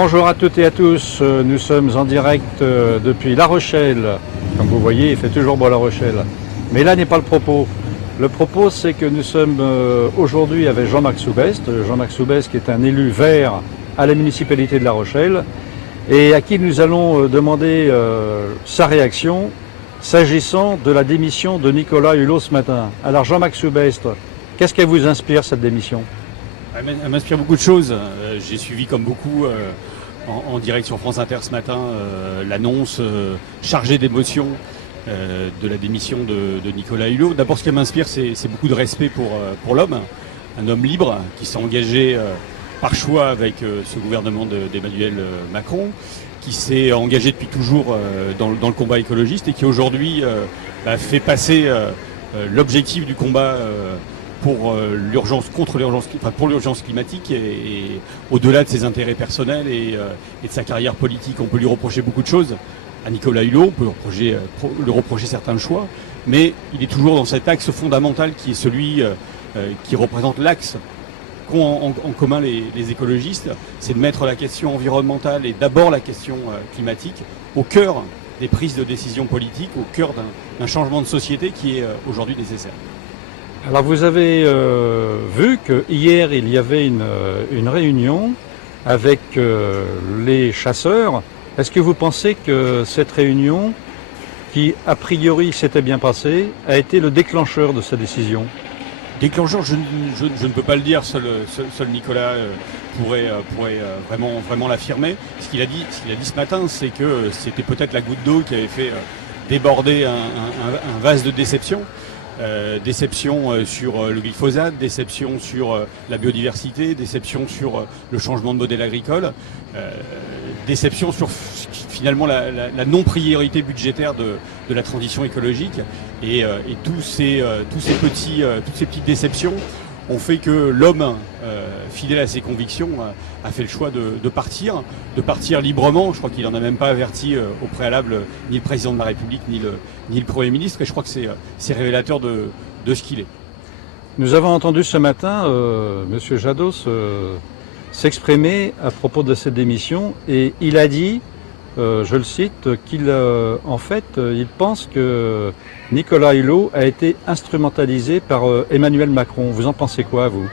Bonjour à toutes et à tous, nous sommes en direct depuis La Rochelle. Comme vous voyez, il fait toujours beau à La Rochelle. Mais là n'est pas le propos. Le propos, c'est que nous sommes aujourd'hui avec Jean-Marc Soubest. Jean-Marc Soubest qui est un élu vert à la municipalité de La Rochelle et à qui nous allons demander sa réaction s'agissant de la démission de Nicolas Hulot ce matin. Alors Jean-Marc Soubest, qu'est-ce qu'elle vous inspire cette démission ? Elle m'inspire beaucoup de choses. J'ai suivi comme beaucoup en direct sur France Inter ce matin l'annonce chargée d'émotion de la démission de Nicolas Hulot. D'abord, ce qui m'inspire, c'est beaucoup de respect pour l'homme, un homme libre qui s'est engagé par choix avec ce gouvernement d'Emmanuel Macron, qui s'est engagé depuis toujours dans le combat écologiste et qui aujourd'hui fait passer l'objectif du combat pour l'urgence climatique et au-delà de ses intérêts personnels et de sa carrière politique. On peut lui reprocher beaucoup de choses à Nicolas Hulot, on peut lui reprocher certains choix, mais il est toujours dans cet axe fondamental qui est celui qui représente l'axe qu'ont en commun les écologistes, c'est de mettre la question environnementale et d'abord la question climatique au cœur des prises de décision politiques, au cœur d'un changement de société qui est aujourd'hui nécessaire. Alors vous avez vu qu'hier il y avait une réunion avec les chasseurs. Est-ce que vous pensez que cette réunion, qui a priori s'était bien passée, a été le déclencheur de cette décision ? Déclencheur, je ne peux pas le dire, seul Nicolas pourrait vraiment l'affirmer. Ce qu'il a dit ce matin, c'est que c'était peut-être la goutte d'eau qui avait fait déborder un vase de déception. Déception sur le glyphosate, déception sur la biodiversité, déception sur le changement de modèle agricole, déception sur finalement la non-priorité budgétaire de la transition écologique et toutes ces petites déceptions ont fait que l'homme, fidèle à ses convictions, a fait le choix de partir librement. Je crois qu'il n'en a même pas averti au préalable ni le président de la République ni le Premier ministre. Et je crois que c'est révélateur de ce qu'il est. Nous avons entendu ce matin Monsieur Jadot s'exprimer à propos de cette démission et il a dit, je le cite, qu'il il pense que Nicolas Hulot a été instrumentalisé par Emmanuel Macron. Vous en pensez quoi, vous ?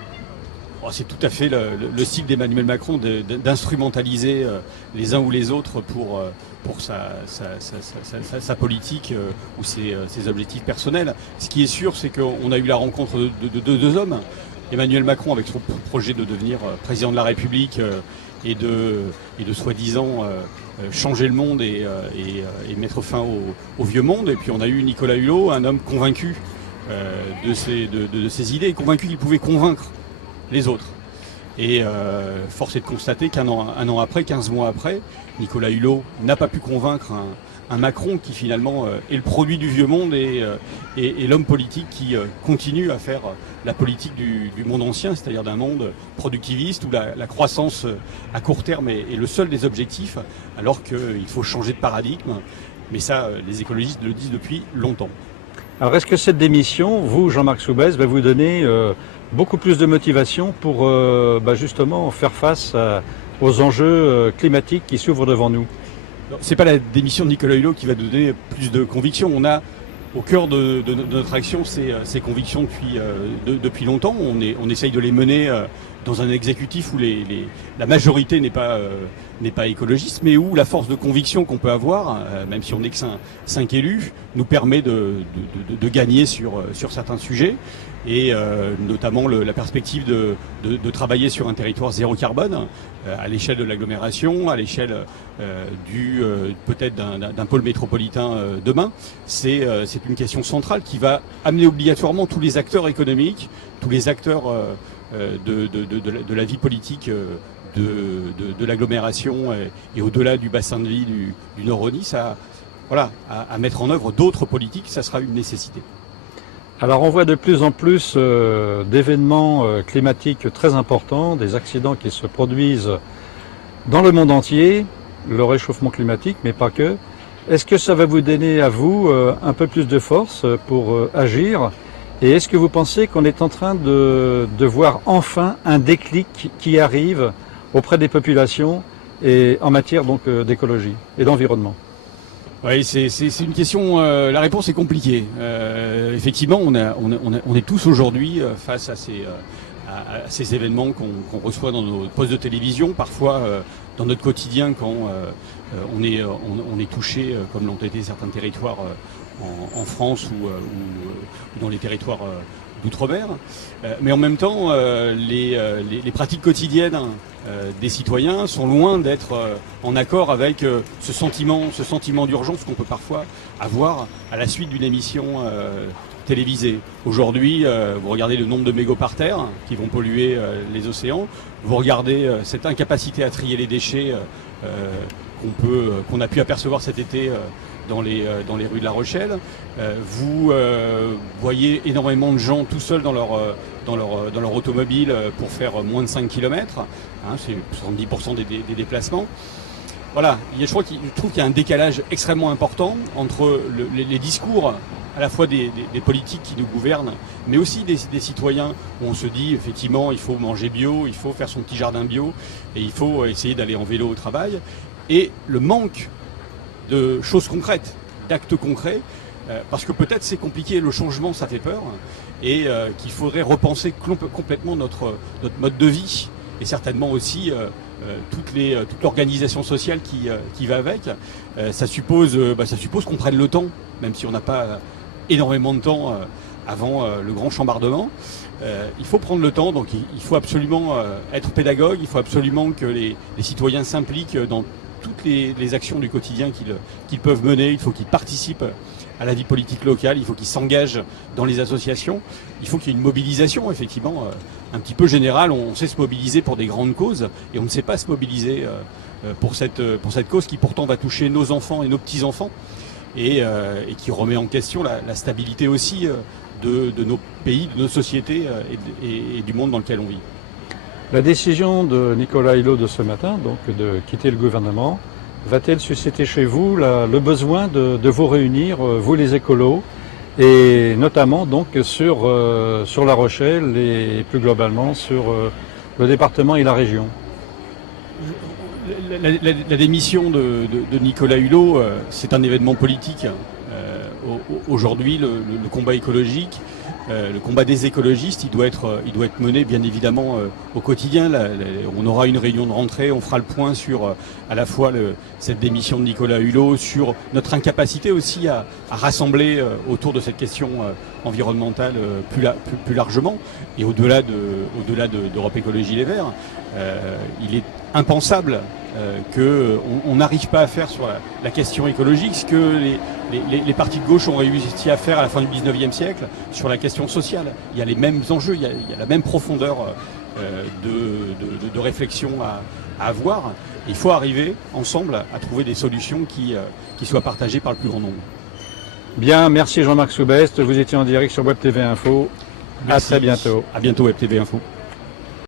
C'est tout à fait le cycle d'Emmanuel Macron d'instrumentaliser les uns ou les autres pour sa politique ou ses objectifs personnels. Ce qui est sûr, c'est qu'on a eu la rencontre de deux hommes. Emmanuel Macron avec son projet de devenir président de la République et de soi-disant changer le monde et mettre fin au vieux monde. Et puis on a eu Nicolas Hulot, un homme convaincu de ses idées, convaincu qu'il pouvait convaincre les autres. Et force est de constater un an après, 15 mois après, Nicolas Hulot n'a pas pu convaincre un Macron qui finalement est le produit du vieux monde et l'homme politique qui continue à faire la politique du monde ancien, c'est-à-dire d'un monde productiviste où la croissance à court terme est le seul des objectifs, alors qu'il faut changer de paradigme. Mais ça, les écologistes le disent depuis longtemps. Alors est-ce que cette démission, vous, Jean-Marc Soubest, va vous donner beaucoup plus de motivation pour justement faire face aux enjeux climatiques qui s'ouvrent devant nous ? C'est pas la démission de Nicolas Hulot qui va donner plus de conviction. On a au cœur de notre action ces convictions depuis longtemps. On essaye de les mener dans un exécutif où la majorité n'est pas écologiste, mais où la force de conviction qu'on peut avoir, même si on n'est que 5 élus, nous permet de gagner sur certains sujets. Et notamment la perspective de travailler sur un territoire zéro carbone à l'échelle de l'agglomération, à l'échelle peut-être d'un pôle métropolitain demain. C'est une question centrale qui va amener obligatoirement tous les acteurs économiques, tous les acteurs de la vie politique de l'agglomération et au-delà du bassin de vie du Nord-Rhône à mettre en œuvre d'autres politiques. Ça sera une nécessité. Alors on voit de plus en plus d'événements climatiques très importants, des accidents qui se produisent dans le monde entier, le réchauffement climatique, mais pas que. Est-ce que ça va vous donner à vous un peu plus de force pour agir ? Et est-ce que vous pensez qu'on est en train de voir enfin un déclic qui arrive auprès des populations et en matière donc d'écologie et d'environnement? Oui, c'est une question. La réponse est compliquée. Effectivement, on est tous aujourd'hui face à ces événements qu'on reçoit dans nos postes de télévision, parfois dans notre quotidien quand on est touché, comme l'ont été certains territoires en France ou dans les territoires d'outre-mer. Mais en même temps, les pratiques quotidiennes des citoyens sont loin d'être en accord avec ce sentiment d'urgence qu'on peut parfois avoir à la suite d'une émission télévisée. Aujourd'hui, vous regardez le nombre de mégots par terre qui vont polluer les océans, vous regardez cette incapacité à trier les déchets qu'on a pu apercevoir cet été dans les rues de La Rochelle. Vous voyez énormément de gens tout seuls dans leur automobile pour faire moins de 5 km. Hein, c'est 70% des déplacements. Voilà, je trouve qu'il y a un décalage extrêmement important entre les discours à la fois des politiques qui nous gouvernent, mais aussi des citoyens où on se dit effectivement il faut manger bio, il faut faire son petit jardin bio et il faut essayer d'aller en vélo au travail. Et le manque de choses concrètes, d'actes concrets, parce que peut-être c'est compliqué, le changement ça fait peur, et qu'il faudrait repenser complètement notre mode de vie, et certainement aussi toute l'organisation sociale qui va avec. Ça suppose qu'on prenne le temps, même si on n'a pas énormément de temps avant le grand chambardement. Il faut prendre le temps, donc il faut absolument être pédagogue, il faut absolument que les citoyens s'impliquent dans toutes les actions du quotidien qu'ils peuvent mener, il faut qu'ils participent à la vie politique locale, il faut qu'ils s'engagent dans les associations, il faut qu'il y ait une mobilisation effectivement un petit peu générale. On sait se mobiliser pour des grandes causes et on ne sait pas se mobiliser pour cette cause qui pourtant va toucher nos enfants et nos petits-enfants et qui remet en question la stabilité aussi de nos pays, de nos sociétés et du monde dans lequel on vit. La décision de Nicolas Hulot de ce matin, donc de quitter le gouvernement, va-t-elle susciter chez vous le besoin de vous réunir, vous les écolos, et notamment donc sur La Rochelle et plus globalement sur le département et la région? La démission de Nicolas Hulot, c'est un événement politique. Aujourd'hui, le combat écologique, le combat des écologistes, il doit être mené bien évidemment au quotidien. On aura une réunion de rentrée, on fera le point sur à la fois cette démission de Nicolas Hulot, sur notre incapacité aussi à rassembler autour de cette question environnementale plus largement, et au-delà d'Europe Écologie Les Verts. Il est impensable qu'on n'arrive pas à faire sur la question écologique ce que les partis de gauche ont réussi à faire à la fin du 19e siècle sur la question sociale. Il y a les mêmes enjeux, il y a la même profondeur de réflexion à avoir. Il faut arriver ensemble à trouver des solutions qui soient partagées par le plus grand nombre. Bien, merci Jean-Marc Soubeste. Vous étiez en direct sur Web TV Info. Merci. À très bientôt. À bientôt Web TV Info.